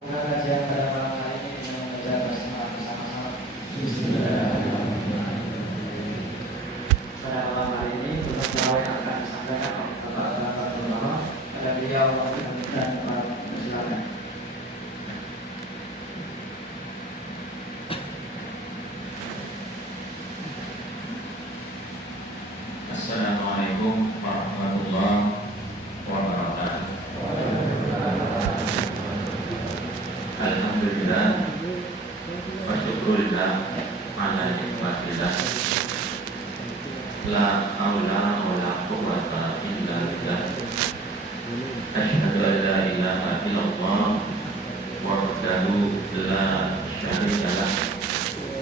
Kajian pada malam hari ini dengan mengajar bersama-sama. Pada malam hari ini untuk yang akan disampaikan oleh Bapak Ulama ada beliau dan para silakan. Assalamualaikum warahmatullahi wabarakatuh. Alhamdulillah wa syukurillah ala nikmatillah. La haula wa la quwwata illa billah. Asyhadu an la ilaha illallah wahdahu la syarika lah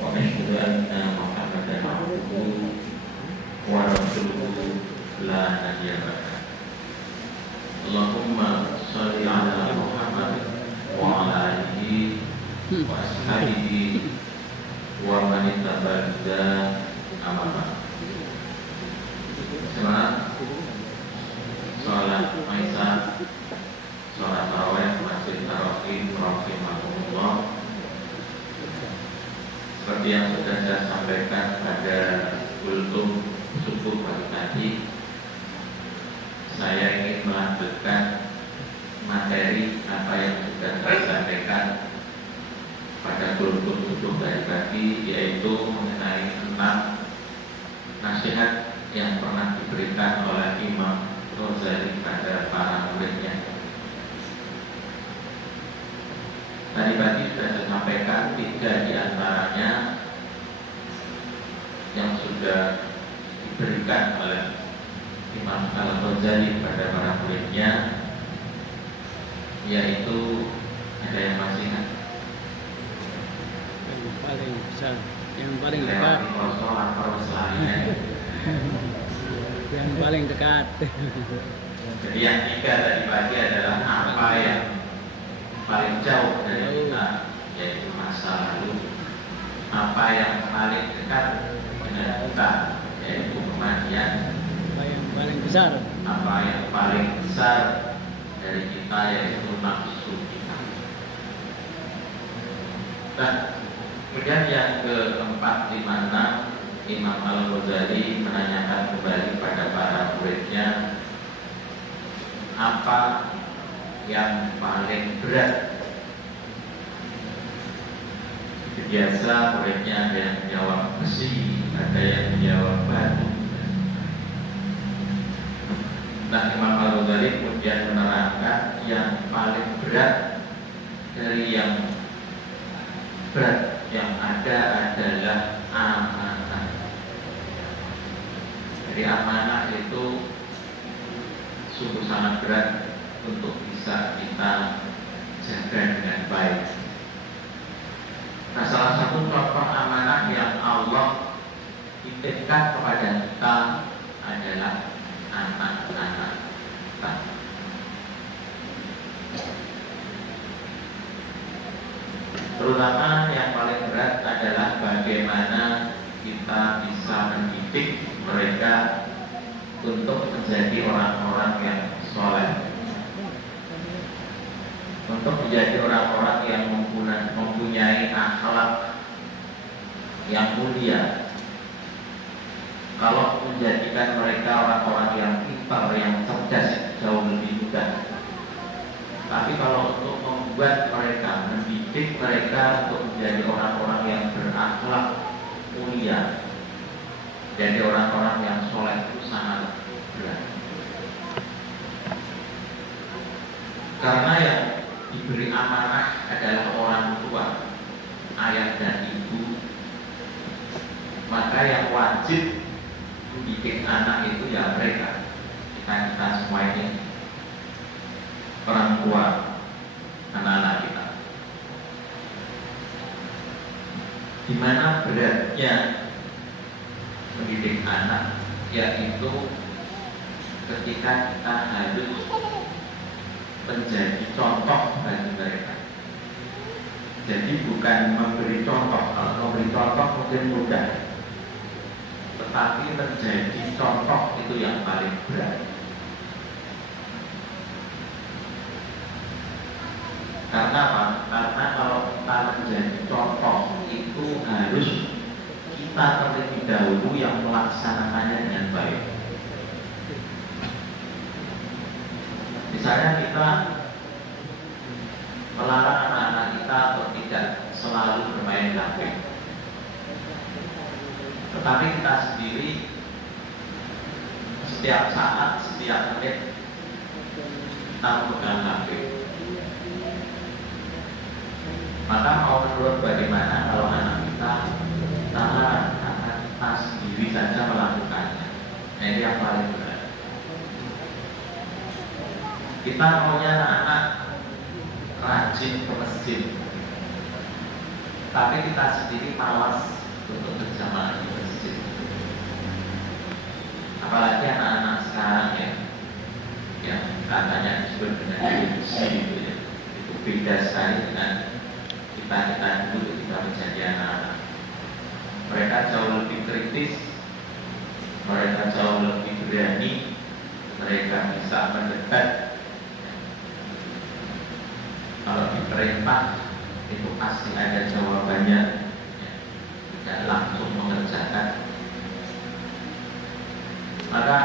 wa asyhadu anna Muhammadan abduhu wa rasuluhu la nabiyya ba'dah. Allahumma shalli ala Muhammad wa ala alihi wa ashabihi wa man ittaba'a amana. Semangat sholat Aisyah, sholat tarawih Masjid Ar-Rahim rahimahullah. Seperti yang sudah saya sampaikan pada kultum subuh pagi tadi, saya ingin melanjutkan materi apa yang sudah saya sampaikan pada kultum subuh tadi pagi, yaitu mengenai tentang nasihat yang pernah diberikan oleh Imam Ghazali pada para muridnya. Tadi pagi sudah saya sampaikan 3 di antaranya yang sudah diberikan oleh Imam Al-Ghazali pada para muridnya, yaitu ada yang masih ingat? Yang paling besar, yang paling dekat, yang paling dekat. Jadi yang 3 tadi pagi adalah apa yang paling jauh dari kita, yaitu masa lalu. Apa yang paling dekat dengan kita, yaitu kematian. Apa yang paling besar? Apa yang paling besar dari kita, yaitu nafsu kita. Nah, kemudian yang keempat, di mana Imam Al-Ghazali menanyakan kembali pada para muridnya, apa yang paling berat. Biasa muridnya ada yang menjawab besi, ada yang menjawab batu. Nah, Imam Al-Ghazali kemudian menerangkan yang paling berat dari yang berat yang ada adalah amanah. Jadi amanah itu sungguh sangat berat untuk bisa kita jaga dengan baik. Nah, salah satu contoh amanah yang Allah titipkan kepada kita adalah anak-anak kita. Terutama yang paling berat adalah bagaimana kita bisa mendidik mereka untuk menjadi orang-orang yang soleh, untuk menjadi orang-orang yang mempunyai akhlak yang mulia. Kalau menjadikan mereka orang-orang yang pintar, yang cerdas, jauh lebih mudah. Tapi kalau untuk membuat mereka, mendidik mereka untuk menjadi orang-orang yang berakhlak mulia, jadi orang-orang yang soleh, itu sangat berat. Karena yang diberi amanah adalah orang tua, ayah dan ibu, maka yang wajib mendidik anak itu ya mereka, kita semua ini, orang tua, anak-anak kita. Di mana beratnya mendidik anak, yaitu ketika kita harus menjadi contoh bagi mereka. Jadi bukan memberi contoh, kalau memberi contoh mungkin mudah, tetapi menjadi contoh itu yang paling berat. Karena apa? kita terlebih dahulu yang melaksanakannya dengan baik. Misalnya kita melarang anak-anak kita untuk tidak selalu bermain HP, tetapi kita sendiri setiap saat, setiap menit kita memegang HP. Maka mau menurut bagaimana kalau anak kita larang karena kita sendiri saja melakukannya? Nah, ini yang paling berat. Kita maunya anak-anak rajin ke masjid, tapi kita sendiri malas untuk berjamaah di masjid. Apalagi anak-anak sekarang ya katanya disebut dengan ilusi gitu ya. Itu beda sekali dengan kita dulu ketika menjadi anak-anak. Mereka jauh lebih kritis, mereka jauh lebih berani, mereka bisa mendekat. Kalau diperintah itu pasti ada jawabannya, tidak langsung mengerjakan. Maka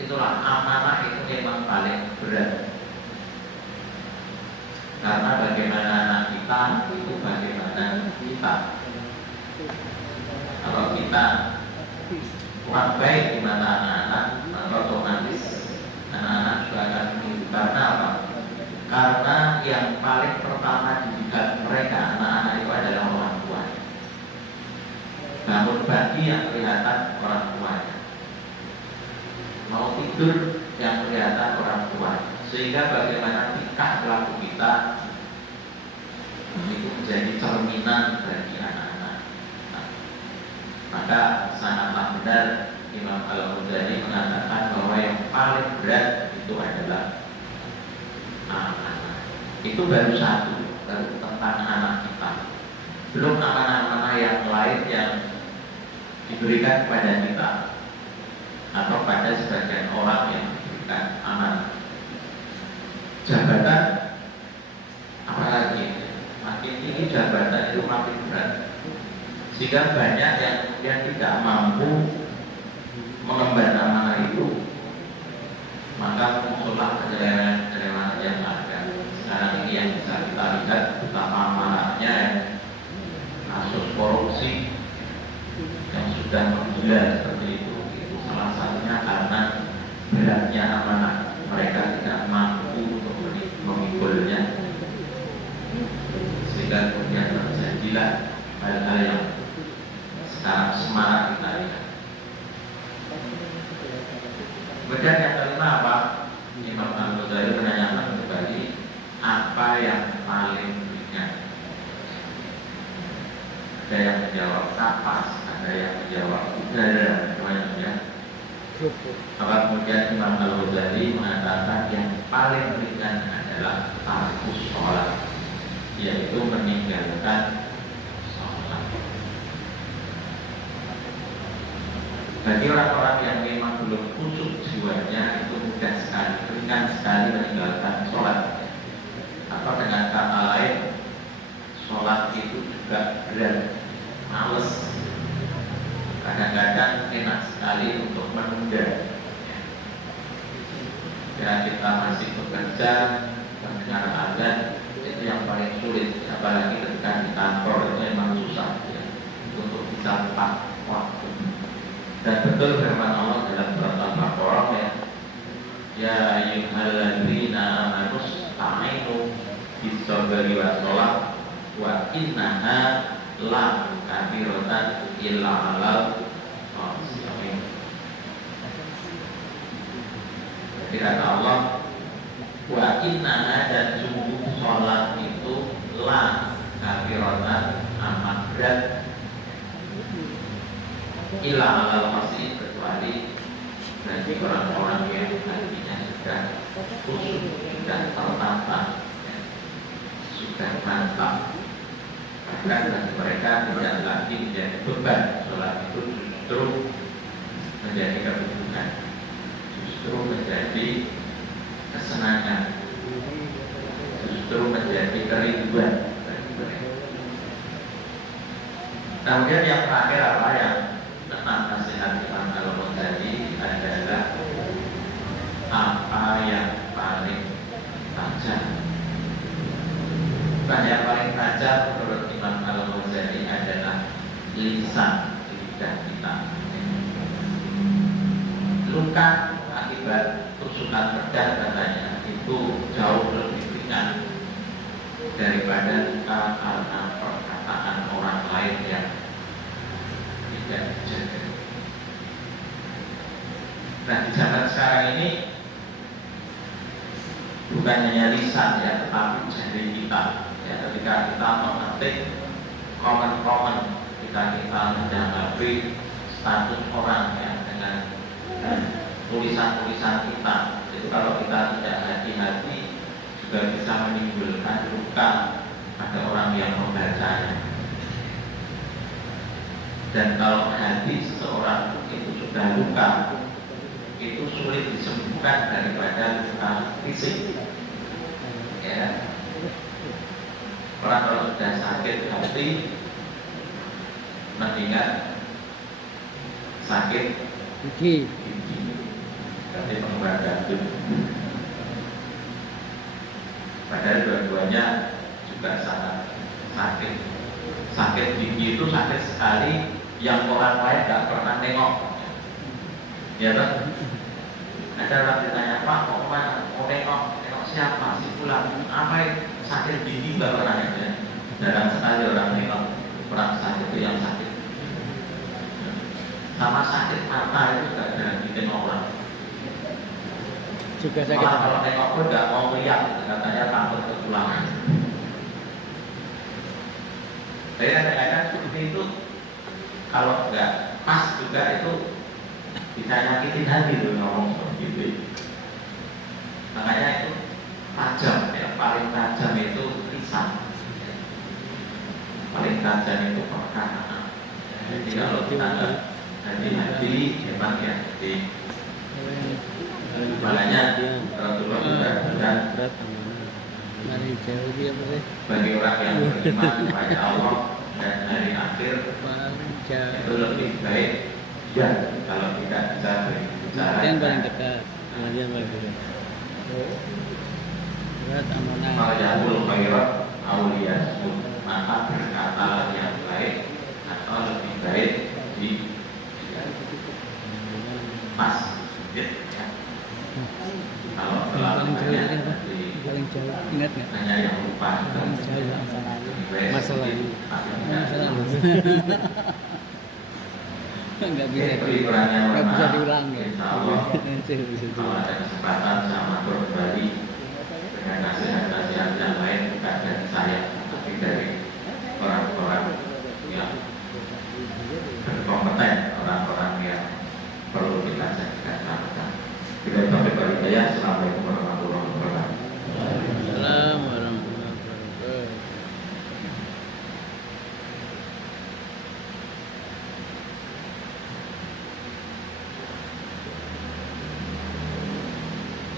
itulah amanah itu memang paling berat. Karena bagaimana anak kita itu bagaimana kita. Kalau kita kurang baik di mata anak-anak, maka otomatis anak-anak juga akan meniru. Karena apa? Karena yang paling pertama dilihat mereka anak-anak itu adalah orang tua. Namun bagi yang kelihatan orang tuanya, mau tidur yang kelihatan orang tua. Sehingga bagaimana tingkah laku kita itu menjadi cerminan bagi anak-anak. Maka sangatlah benar Imam Al-Ghazali mengatakan bahwa yang paling berat itu adalah anak-anak. Itu baru satu, baru tentang anak kita. Belum amanah-amanah yang lain yang diberikan kepada kita atau pada sebagian orang yang diberikan amanah. Jabatan, apalagi makin tinggi jabatan itu makin berat, sehingga banyak yang kemudian tidak mampu mengemban amanah itu, maka muncullah penyelewengan yang ada. Sekarang ini yang bisa kita lihat betapa amanahnya kasus korupsi yang sudah menggila seperti itu salah satunya karena beratnya amanah. Mereka tidak mampu untuk memikulnya, sehingga kemudian terjadilah hal-hal yang sekarang semarak kita lihat. Kemudian yang kelima apa? Imam Al-Ghazali menanyakan kembali apa yang paling ringan. Ada yang menjawab napas, ada yang menjawab udara, semuanya. Maka kemudian Imam Al-Ghazali mengatakan yang paling ringan adalah tarkus sholat, yaitu meninggalkan sholat. Bagi orang-orang yang memang belum khusyuk jiwanya, itu mudah sekali, ringan sekali meninggalkan sholat. Atau dengan kata lain, sholat itu juga berat, males. Kadang-kadang enak sekali untuk menunda. Ya, kita masih bekerja, mendengar azan, itu yang paling sulit. Apalagi ketika di kantor itu memang susah ya, untuk bisa tepat waktu. Dan betul firman Allah dalam surat Al-Baqarah ya ayyuhalladzina amanu ista'inu bis-sabri was-shalah wa innaha la kabiratan illa 'alal khashi'in. Jadi kata Allah, wa innaha, dan sungguh sholat itu la kabiratan, amat berat, illa 'alal khashi'in, kecuali bagi orang-orang yang hatinya sudah khusyuk, sudah tertata, sudah mantap. Bahkan bagi mereka tidak lagi menjadi beban. Sholat itu justru menjadi kebutuhan, justru menjadi kesenangan, justru menjadi kerinduan bagi mereka. Kemudian yang terakhir apa yang tentang nasihat Imam Al-Ghazali adalah apa yang paling tajam. Yang paling tajam menurut Imam Al-Ghazali adalah lisan, lidah kita. Luka akibat tusukan pedang katanya itu jauh lebih ringan daripada luka karena perkataan orang lain yang tidak dijaga. Nah, di zaman sekarang ini bukan hanya lisan ya, tetapi jari kita ya, ketika kita mengetik komen-komen, ketika kita menanggapi status orang ya dengan tulisan-tulisan kita, itu kalau kita tidak hati-hati juga bisa menimbulkan luka pada orang yang membacanya. Dan kalau hati seseorang itu sudah luka, itu sulit disembuhkan daripada luka fisik. Ya, orang kalau sudah sakit hati, mendingan sakit gigi. Tapi pengurangan jantung. Padahal dua-duanya juga sangat sakit. Sakit gigi itu sakit sekali yang orang lain nggak pernah nengok. Ya kan? Ada orang ditanya, Pak, mau kemana? Mau nengok siapa? Si pulang. Apa yang sakit gigi nggak pernah ya? Jarang sekali orang nengok orang sakit itu yang sakit. Sama sakit mata itu nggak jarang ditengok orang. Juga sakit. Malah kalau nengok pun nggak mau lihat, katanya takut ketulangan. Jadi kadang-kadang seperti itu, kalau nggak pas juga itu bisa nyakitin hati tuh ngomong seperti itu. Makanya itu tajam, yang paling tajam itu lisan, paling tajam itu perkataan. Jadi kalau kita nggak hati-hati, memang ya. Jadi makanya Rasulullah sudah berat mari jauh dia apa sih? bagi orang yang beriman kepada Allah dan hari akhir itu lebih baik ya kalau tidak bisa berbicara Yang paling dekat, yang paling dekat. Berat amanah. Fayaqul khairat auliya maka berkata yang baik atau lebih baik di masjid ya. Kalau terlalu banyak Paling jauh, ingat nggak? hanya yang lupa Paling jauh masalah ini. Masalah nggak bisa diulang ya. Insya Allah kalau ada kesempatan sama kembali dengan nasihat-nasihat yang lain bukan dari saya tapi dari orang-orang yang berkompeten, orang-orang yang perlu kita jadikan contoh. Kita sampai balik saya. Assalamualaikum warahmatullahi wabarakatuh. Assalamualaikum warahmatullahi wabarakatuh.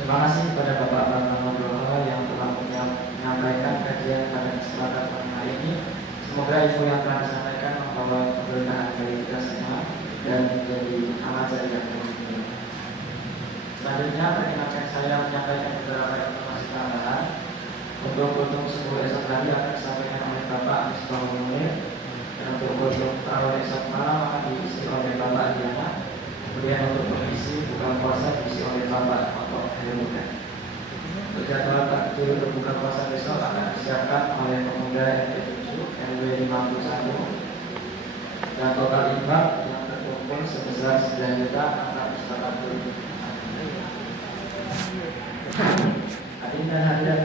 Terima kasih kepada Bapak Bambang Nugroho yang telah menyampaikan kajian pada kesempatan hari ini. Semoga ilmu yang telah disampaikan membawa keberkahan bagi kita semua dan menjadi amal jariah bagi. Selanjutnya, perkenalkan saya menyampaikan beberapa informasi tambahan. Untuk kostum subuh esok hari akan disampaikan oleh Bapak Misbah Munir, dan untuk kostum tarawih esok malam akan diisi oleh Bapak Diana. Kemudian untuk mengisi buka puasa diisi oleh Bapak Oto Heruda. Untuk jadwal takjil untuk buka puasa besok akan disiapkan oleh pemuda RT7 RW 51 dan total infak yang terkumpul sebesar 9.440.000. Hadirin dan hadirat